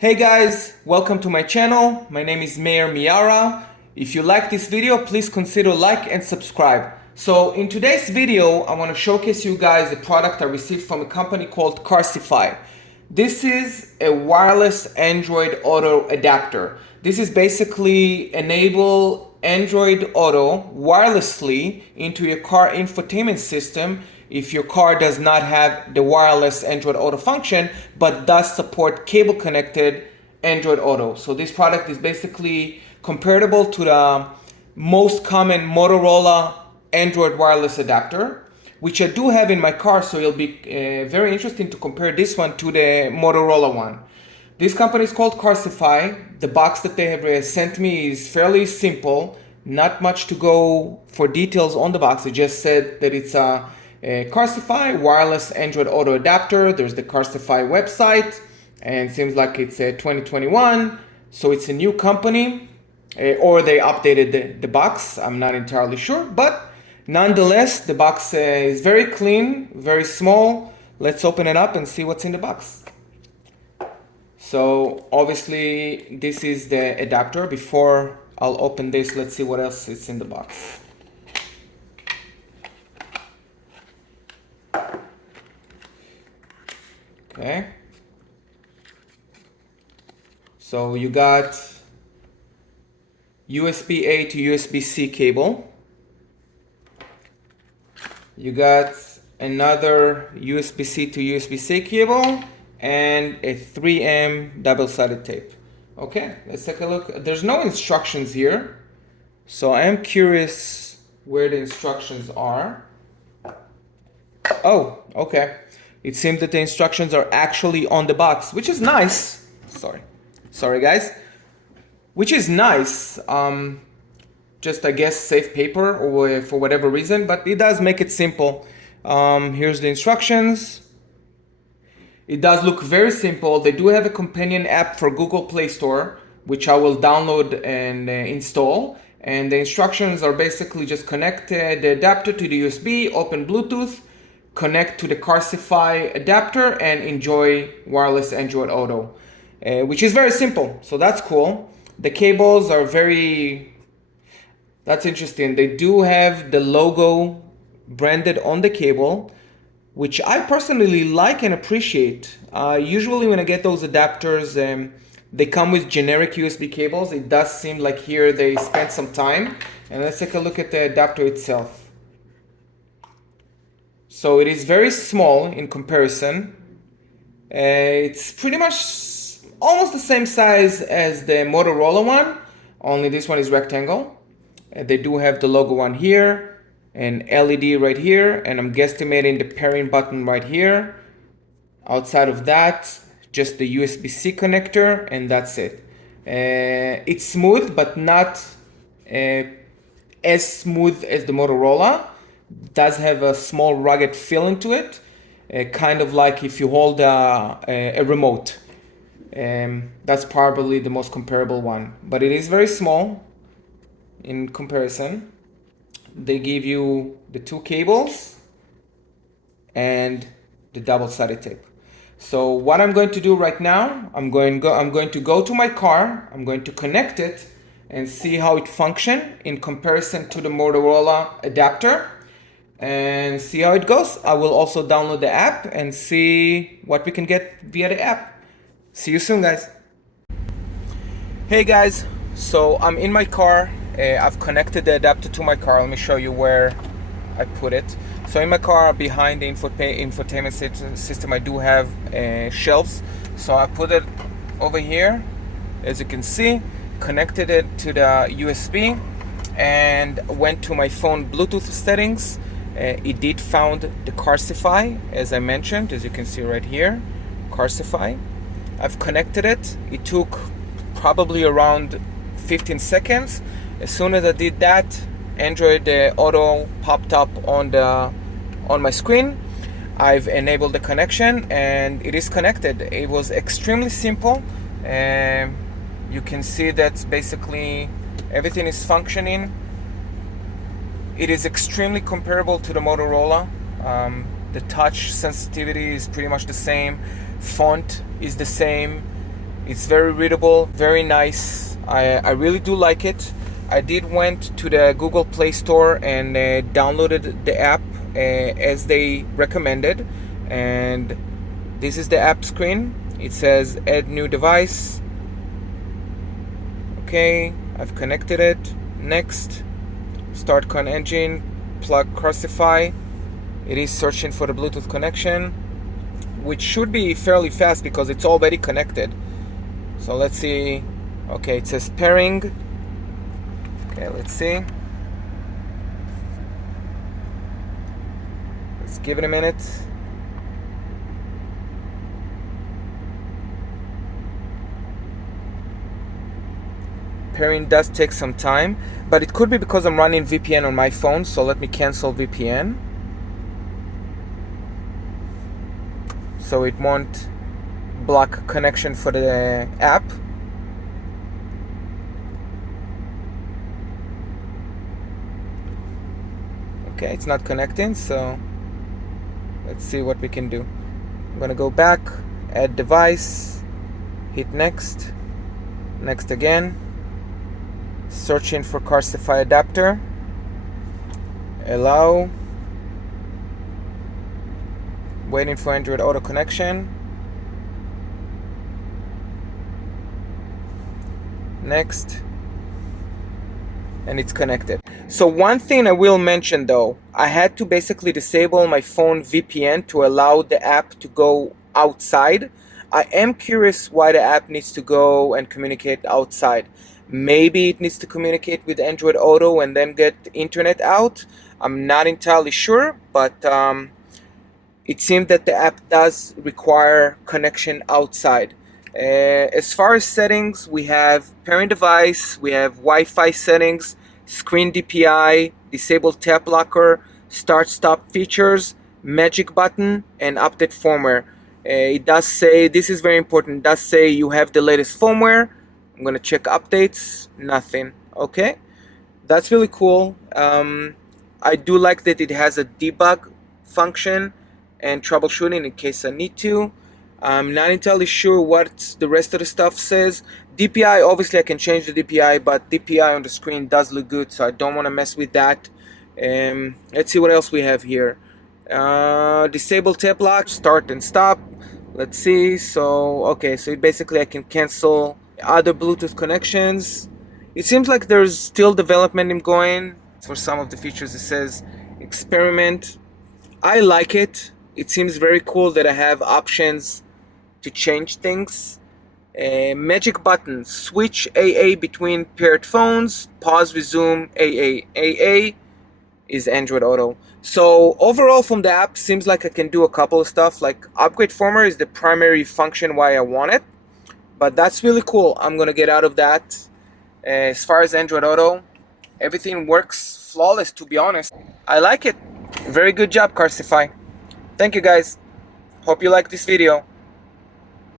Hey guys, welcome to my channel. My name is Mayor Miara. If you like this video, please consider like and subscribe. So in today's video, I want to showcase you guys a product I received from a company called Carsifi. This is a wireless Android Auto adapter. This is basically enable Android Auto wirelessly into your car infotainment system if your car does not have the wireless Android Auto function, but does support cable connected Android Auto. So this product is basically comparable to the most common Motorola Android wireless adapter, which I do have in my car, so it'll be very interesting to compare this one to the Motorola one. This company is called Carsifi. The box that they have sent me is fairly simple, not much to go for details on the box. It just said that it's a Carsifi wireless Android Auto adapter. There's the Carsifi website, and it seems like it's 2021, so it's a new company, or they updated the box. I'm not entirely sure, but nonetheless, the box is very clean, very small. Let's open it up and see what's in the box. So obviously, this is the adapter. Before I'll open this, let's see what else is in the box. Okay, so you got USB-A to USB-C cable. You got another USB-C to USB-C cable and a 3M double-sided tape. Okay, let's take a look. There's no instructions here, so I am curious where the instructions are. Oh, okay. It seems that the instructions are actually on the box, which is nice. Sorry guys. Which is nice. Just I guess safe paper or for whatever reason, but it does make it simple. Here's the instructions. It does look very simple. They do have a companion app for Google Play Store, which I will download and install. And the instructions are basically just connect the adapter to the USB, open Bluetooth, connect to the Carsifi adapter, and enjoy wireless Android Auto, which is very simple. So that's cool. The cables are that's interesting. They do have the logo branded on the cable, which I personally like and appreciate. Usually when I get those adapters, they come with generic USB cables. It does seem like here they spent some time. And let's take a look at the adapter itself. So it is very small in comparison. It's pretty much almost the same size as the Motorola one, only this one is rectangle. They do have the logo one here, an LED right here, and I'm guesstimating the pairing button right here. Outside of that, just the USB-C connector, and that's it. It's smooth, but not as smooth as the Motorola. Does have a small rugged feeling to it, kind of like if you hold a remote. That's probably the most comparable one, but it is very small in comparison. They give you the two cables and the double-sided tape. So what I'm going to do right now, I'm going to go to my car, I'm going to connect it and see how it functions in comparison to the Motorola adapter, and see how it goes. I will also download the app and see what we can get via the app. See you soon, guys. Hey guys, so I'm in my car. I've connected the adapter to my car. Let me show you where I put it. So in my car, behind the infotainment system, I do have shelves. So I put it over here, as you can see, connected it to the USB, and went to my phone Bluetooth settings. It did found the Carsifi, as I mentioned, as you can see right here, Carsifi. I've connected it. It took probably around 15 seconds. As soon as I did that, Android Auto popped up on my screen. I've enabled the connection and it is connected. It was extremely simple. You can see that basically everything is functioning. It is extremely comparable to the Motorola. The touch sensitivity is pretty much the same. Font is the same. It's very readable, very nice. I really do like it. I did went to the Google Play Store and downloaded the app as they recommended, and this is the app screen. It says add new device. Okay, I've connected it. Next, start con engine, plug Carsifi. It is searching for the Bluetooth connection, which should be fairly fast because it's already connected. So let's see. Okay, it says pairing. Okay, let's see. Let's give it a minute. Pairing does take some time, but it could be because I'm running VPN on my phone, so let me cancel VPN. So it won't block connection for the app. Okay, it's not connecting, so let's see what we can do. I'm gonna go back, add device, hit next, next again, searching for Carsifi Adapter, allow, waiting for Android Auto connection, next, and it's connected. So one thing I will mention though, I had to basically disable my phone VPN to allow the app to go outside. I am curious why the app needs to go and communicate outside. Maybe it needs to communicate with Android Auto and then get internet out. I'm not entirely sure, but it seems that the app does require connection outside. As far as settings, we have pairing device, we have Wi-Fi settings, screen DPI, disable tap locker, start stop features, magic button, and update firmware. It does say, this is very important, it does say you have the latest firmware. I'm gonna check updates, nothing. Okay, that's really cool. I do like that it has a debug function and troubleshooting in case I need to. I'm not entirely sure what the rest of the stuff says. DPI, obviously I can change the DPI, but DPI on the screen does look good, so I don't want to mess with that. Let's see what else we have here. Disable tap lock, start and stop. Let's see. So okay, so basically I can cancel other Bluetooth connections. It seems like there's still development going for some of the features. It says experiment. I like it. It seems very cool that I have options to change things. Magic button, switch AA between paired phones, pause, resume, AA. AA is Android Auto. So overall from the app, seems like I can do a couple of stuff, like upgrade firmware is the primary function why I want it, but that's really cool. I'm gonna get out of that. As far as Android Auto, everything works flawless, to be honest. I like it. Very good job, Carsifi. Thank you guys. Hope you like this video.